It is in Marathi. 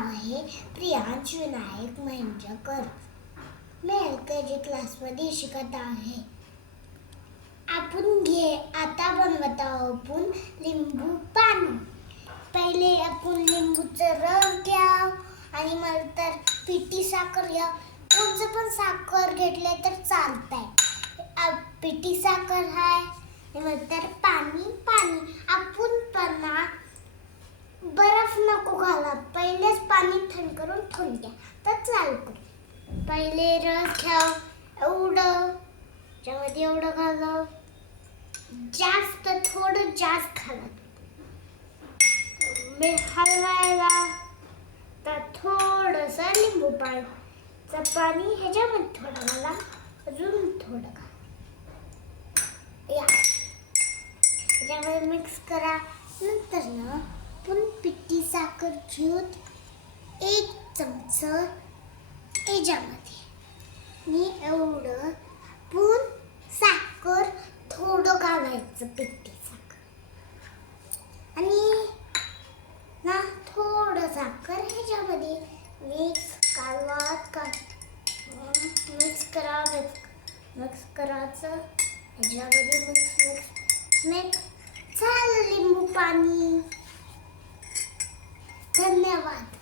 नाव आहे प्रियांश विनायक महेंद्रकर. मी LKG क्लासमध्ये शिकत आहे. आता बनवत आहोत आपण लिंबू पाणी. पहिले आपण लिंबूचा रस घ्या आणि नंतर पिठी साखर घ्या. कोणचं पण साखर घेतले तर चालतंय. पिठी साखर आहे नंतर पाणी. आपण पण बर्फ नको घाला, पहिलेच पाणी थंड करून ठेवून घ्या. तर चालू करू. पहिले रस घ्या, त्यामध्ये एवढं घाला, थोडं जास्त घाला. मी हलवायला तर थोडंसं लिंबू पाणी ह्याच्यामध्ये थोडं घाला, अजून थोडं घाला. ह्याच्यामध्ये मिक्स करा. नंतर ना आपण पिठी साखर घेऊन 1 चमचा ह्याच्यामध्ये मी एवढं पण साखर थोडं घालायचं. पिठी साखर आणि ना थोडं साखर ह्याच्यामध्ये मिक्स करायचं. ह्याच्यामध्ये मिक्स झालं लिंबू पाणी. धन्यवाद.